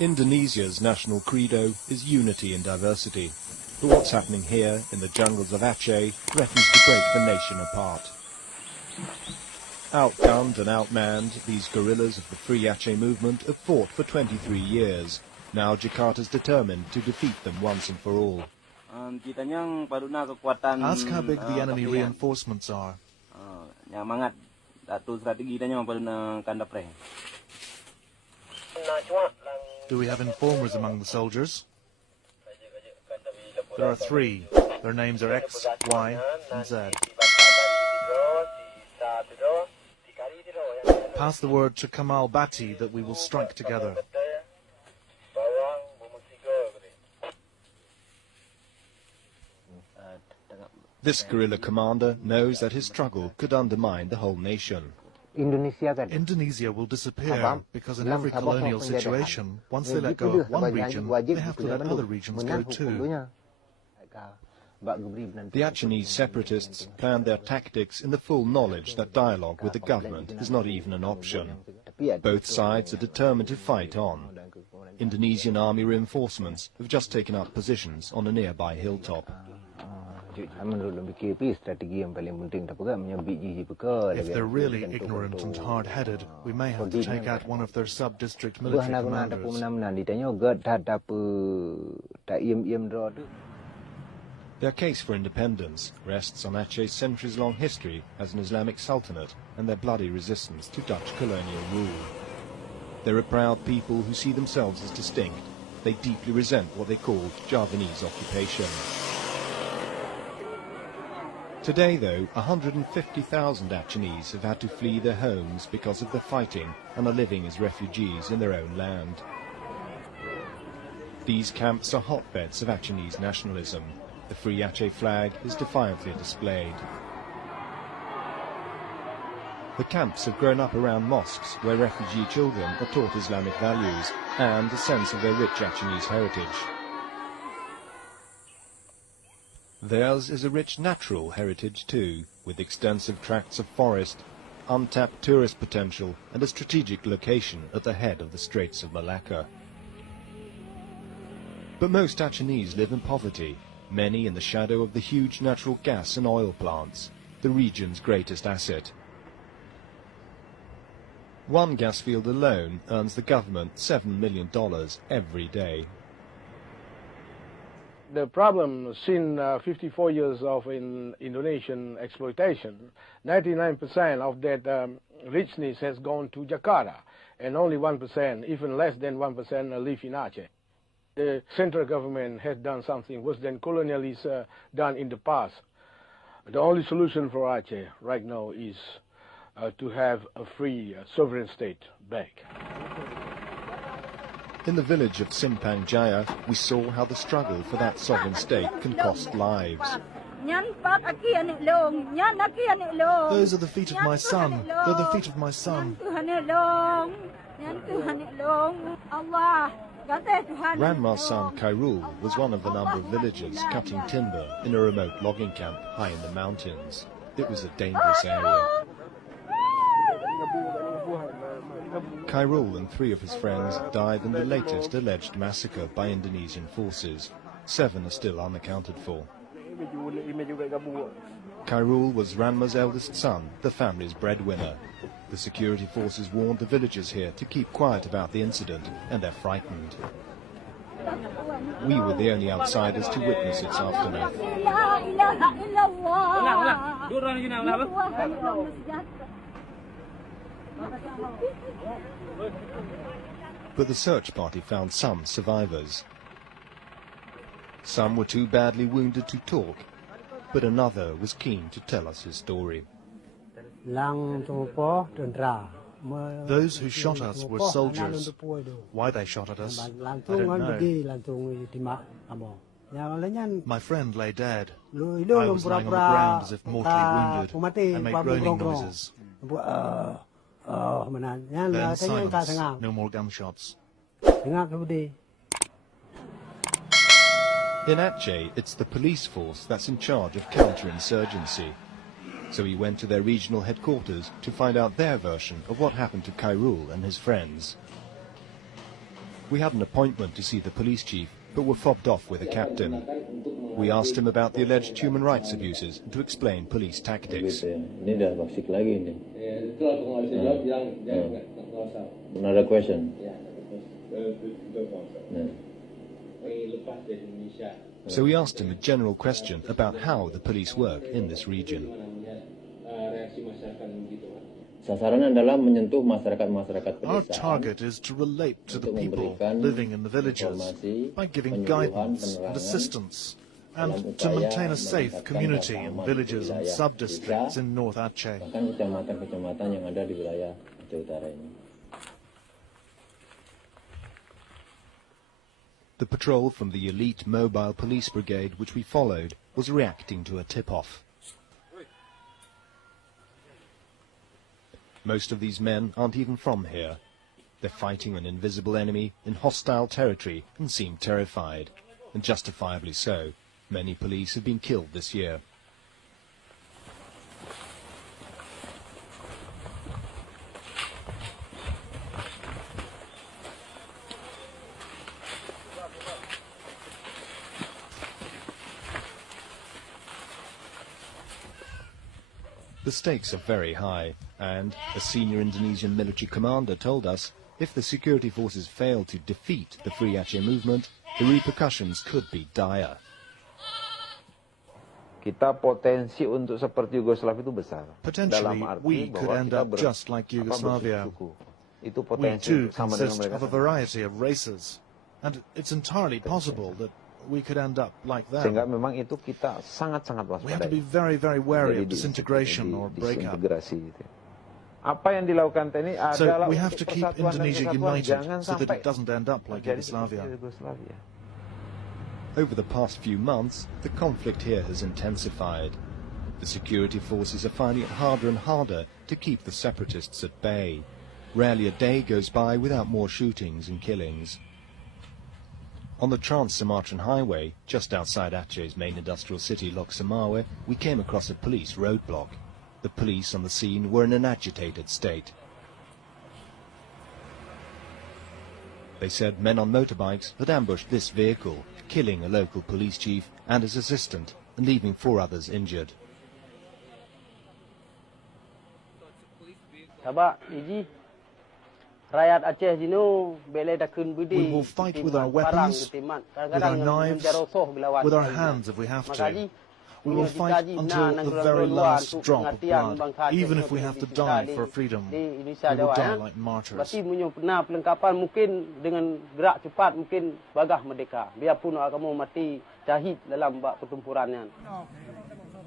Indonesia's national credo is unity in diversity. But what's happening here in the jungles of Aceh threatens to break the nation apart. Outgunned and outmanned, these guerrillas of the Free Aceh movement have fought for 23 years. Now Jakarta's determined to defeat them once and for all. Ask how big the enemy reinforcements are. Do we have informers among the soldiers? There are 3. Their names are X, Y, and Z. Pass the word to Kamal Bati that we will strike together. This guerrilla commander knows that his struggle could undermine the whole nation. Indonesia will disappear because in every colonial situation, once they let go of one region, they have to let other regions go too. The Achenese separatists planned their tactics in the full knowledge that dialogue with the government is not even an option. Both sides are determined to fight on. Indonesian army reinforcements have just taken up positions on a nearby hilltop. If they're really ignorant and hard-headed, we may have to take out one of their sub-district military commanders. Their case for independence rests on Aceh's centuries-long history as an Islamic sultanate and their bloody resistance to Dutch colonial rule. They're a proud people who see themselves as distinct. They deeply resent what they call Javanese occupation. Today, though, 150,000 Achenese have had to flee their homes because of the fighting and are living as refugees in their own land. These camps are hotbeds of Achenese nationalism. The Free Aceh flag is defiantly displayed. The camps have grown up around mosques where refugee children are taught Islamic values and a sense of their rich Achenese heritage. Theirs is a rich natural heritage too, with extensive tracts of forest, untapped tourist potential and a strategic location at the head of the Straits of Malacca. But most Achenese live in poverty, many in the shadow of the huge natural gas and oil plants, the region's greatest asset. One gas field alone earns the government $7 million every day. The problem since 54 years of Indonesian exploitation, 99% of that richness has gone to Jakarta, and only 1%, even less than 1%, live in Aceh. The central government has done something worse than colonialists done in the past. The only solution for Aceh right now is to have a free sovereign state back. In the village of Simpang Jaya, we saw how the struggle for that sovereign state can cost lives. Those are the feet of my son. They're the feet of my son. Grandma's son, Khairul, was one of the number of villagers cutting timber in a remote logging camp high in the mountains. It was a dangerous area. Khairul and 3 of his friends died in the latest alleged massacre by Indonesian forces. 7 are still unaccounted for. Khairul was Ranma's eldest son, the family's breadwinner. The security forces warned the villagers here to keep quiet about the incident, and they're frightened. We were the only outsiders to witness its aftermath. But the search party found some survivors. Some were too badly wounded to talk, but another was keen to tell us his story. Those who shot us were soldiers. Why they shot at us, I don't know. My friend lay dead. I was lying on the ground as if mortally wounded. I made groaning noises. Then silence, no more gunshots. In Aceh, it's the police force that's in charge of counterinsurgency. So he went to their regional headquarters to find out their version of what happened to Khairul and his friends. We had an appointment to see the police chief, but were fobbed off with a captain. We asked him about the alleged human rights abuses and to explain police tactics. Another question. So we asked him a general question about how the police work in this region. Our target is to relate to the people living in the villages by giving guidance and assistance, and to maintain a safe community in villages and sub-districts in North Aceh. The patrol from the elite mobile police brigade which we followed was reacting to a tip-off. Most of these men aren't even from here. They're fighting an invisible enemy in hostile territory and seem terrified, and justifiably so. Many police have been killed this year. The stakes are very high, and a senior Indonesian military commander told us if the security forces fail to defeat the Free Aceh movement, the repercussions could be dire. Potentially, we could end up just like Yugoslavia. We too consist of a variety of races, and it's entirely possible that we could end up like that. We have to be very, very wary of disintegration or breakup. So we have to keep Indonesia united so that it doesn't end up like Yugoslavia. Over the past few months, the conflict here has intensified. The security forces are finding it harder and harder to keep the separatists at bay. Rarely a day goes by without more shootings and killings. On the Trans-Sumatran Highway, just outside Aceh's main industrial city, Lok Sumawe, we came across a police roadblock. The police on the scene were in an agitated state. They said men on motorbikes had ambushed this vehicle, killing a local police chief and his assistant, and leaving 4 others injured. We will fight with our weapons, with our knives, with our hands if we have to. We will fight until the very last drop of blood, even if we have to die for freedom. We will die like martyrs.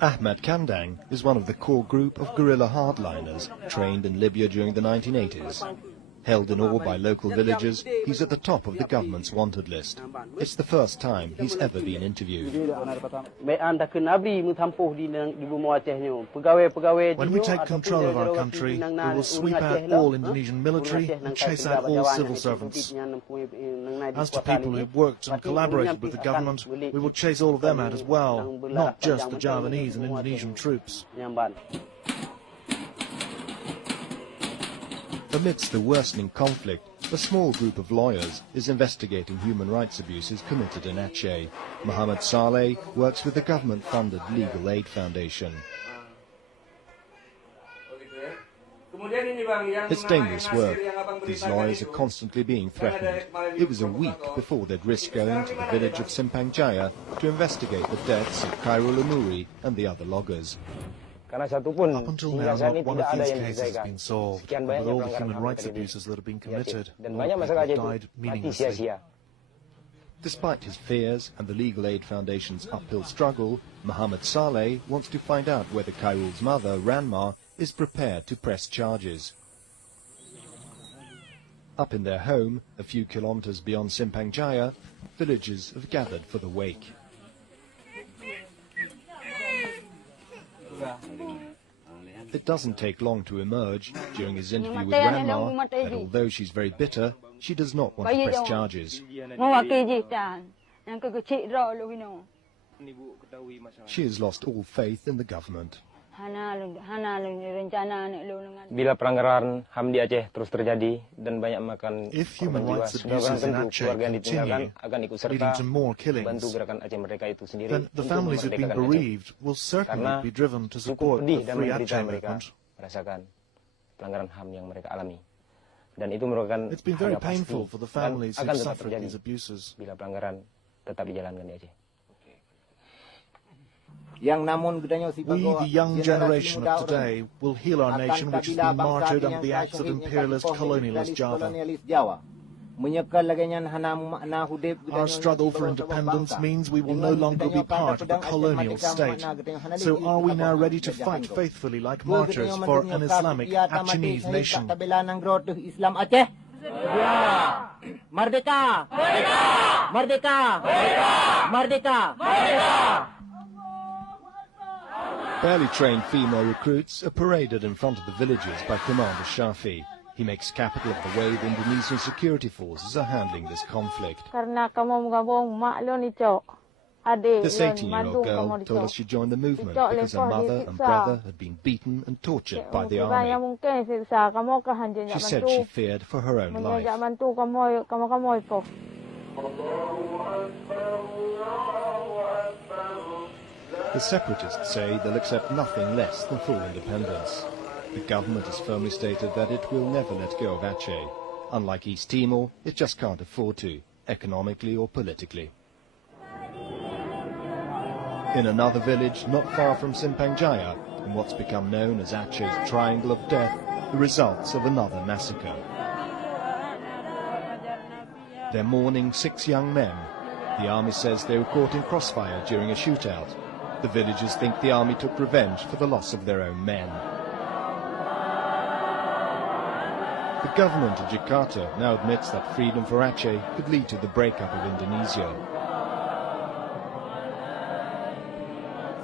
Ahmad Kandang is one of the core group of guerrilla hardliners trained in Libya during the 1980s. Held in awe by local villagers, he's at the top of the government's wanted list. It's the first time he's ever been interviewed. When we take control of our country, we will sweep out all Indonesian military and chase out all civil servants. As to people who worked and collaborated with the government, we will chase all of them out as well, not just the Javanese and Indonesian troops. Amidst the worsening conflict, a small group of lawyers is investigating human rights abuses committed in Aceh. Muhammad Saleh works with the government-funded Legal Aid Foundation. It's dangerous work. These lawyers are constantly being threatened. It was a week before they'd risk going to the village of Simpang Jaya to investigate the deaths of Khairul Umuri and the other loggers. Up until now, not one of these cases has been solved, and with all the human rights abuses that have been committed, more people have died meaninglessly. Despite his fears and the Legal Aid Foundation's uphill struggle, Muhammad Saleh wants to find out whether Khairul's mother, Ranma, is prepared to press charges. Up in their home, a few kilometers beyond Simpang Jaya, villagers have gathered for the wake. It doesn't take long to emerge during his interview with Ranma that although she's very bitter, she does not want to press charges. She has lost all faith in the government. Bila pelanggaran HAM di Aceh terus terjadi dan banyak makan If human korban jiwa, rights sudah abuses in tentu Aceh keluarga yang ditinggalkan continue, akan ikut serta leading to more bantu killings, gerakan Aceh Merdeka itu sendiri then the untuk families who've been memerdekakan Aceh. bereaved will certainly Karena be driven to cukup support pedih the dan Free menderita Aceh mereka movement. merasakan pelanggaran HAM yang mereka alami. Dan itu merupakan It's been hal very yang pasti painful for the dan families akan who've tetap suffered terjadi these abuses. bila pelanggaran tetap dijalankan di Aceh. We, the young generation of today, will heal our nation which has been martyred under the acts of imperialist colonialist Java. Our struggle for independence means we will no longer be part of the colonial state. So are we now ready to fight faithfully like martyrs for an Islamic Achenese nation? Merdeka! Merdeka! Merdeka! Barely trained female recruits are paraded in front of the villages by Commander Shafi. He makes capital of the way the Indonesian security forces are handling this conflict. This 18-year-old girl told us she joined the movement because her mother and brother had been beaten and tortured by the army. She said she feared for her own life. The separatists say they'll accept nothing less than full independence. The government has firmly stated that it will never let go of Aceh. Unlike East Timor, it just can't afford to, economically or politically. In another village not far from Simpang Jaya, in what's become known as Aceh's Triangle of Death, the results of another massacre. They're mourning 6 young men. The army says they were caught in crossfire during a shootout. The villagers think the army took revenge for the loss of their own men. The government of Jakarta now admits that freedom for Aceh could lead to the breakup of Indonesia.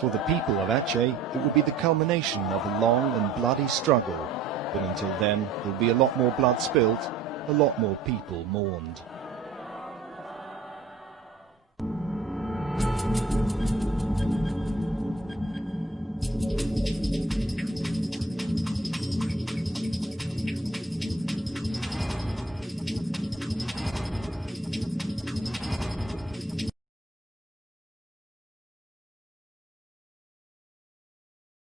For the people of Aceh, it would be the culmination of a long and bloody struggle. But until then, there'll be a lot more blood spilt, a lot more people mourned.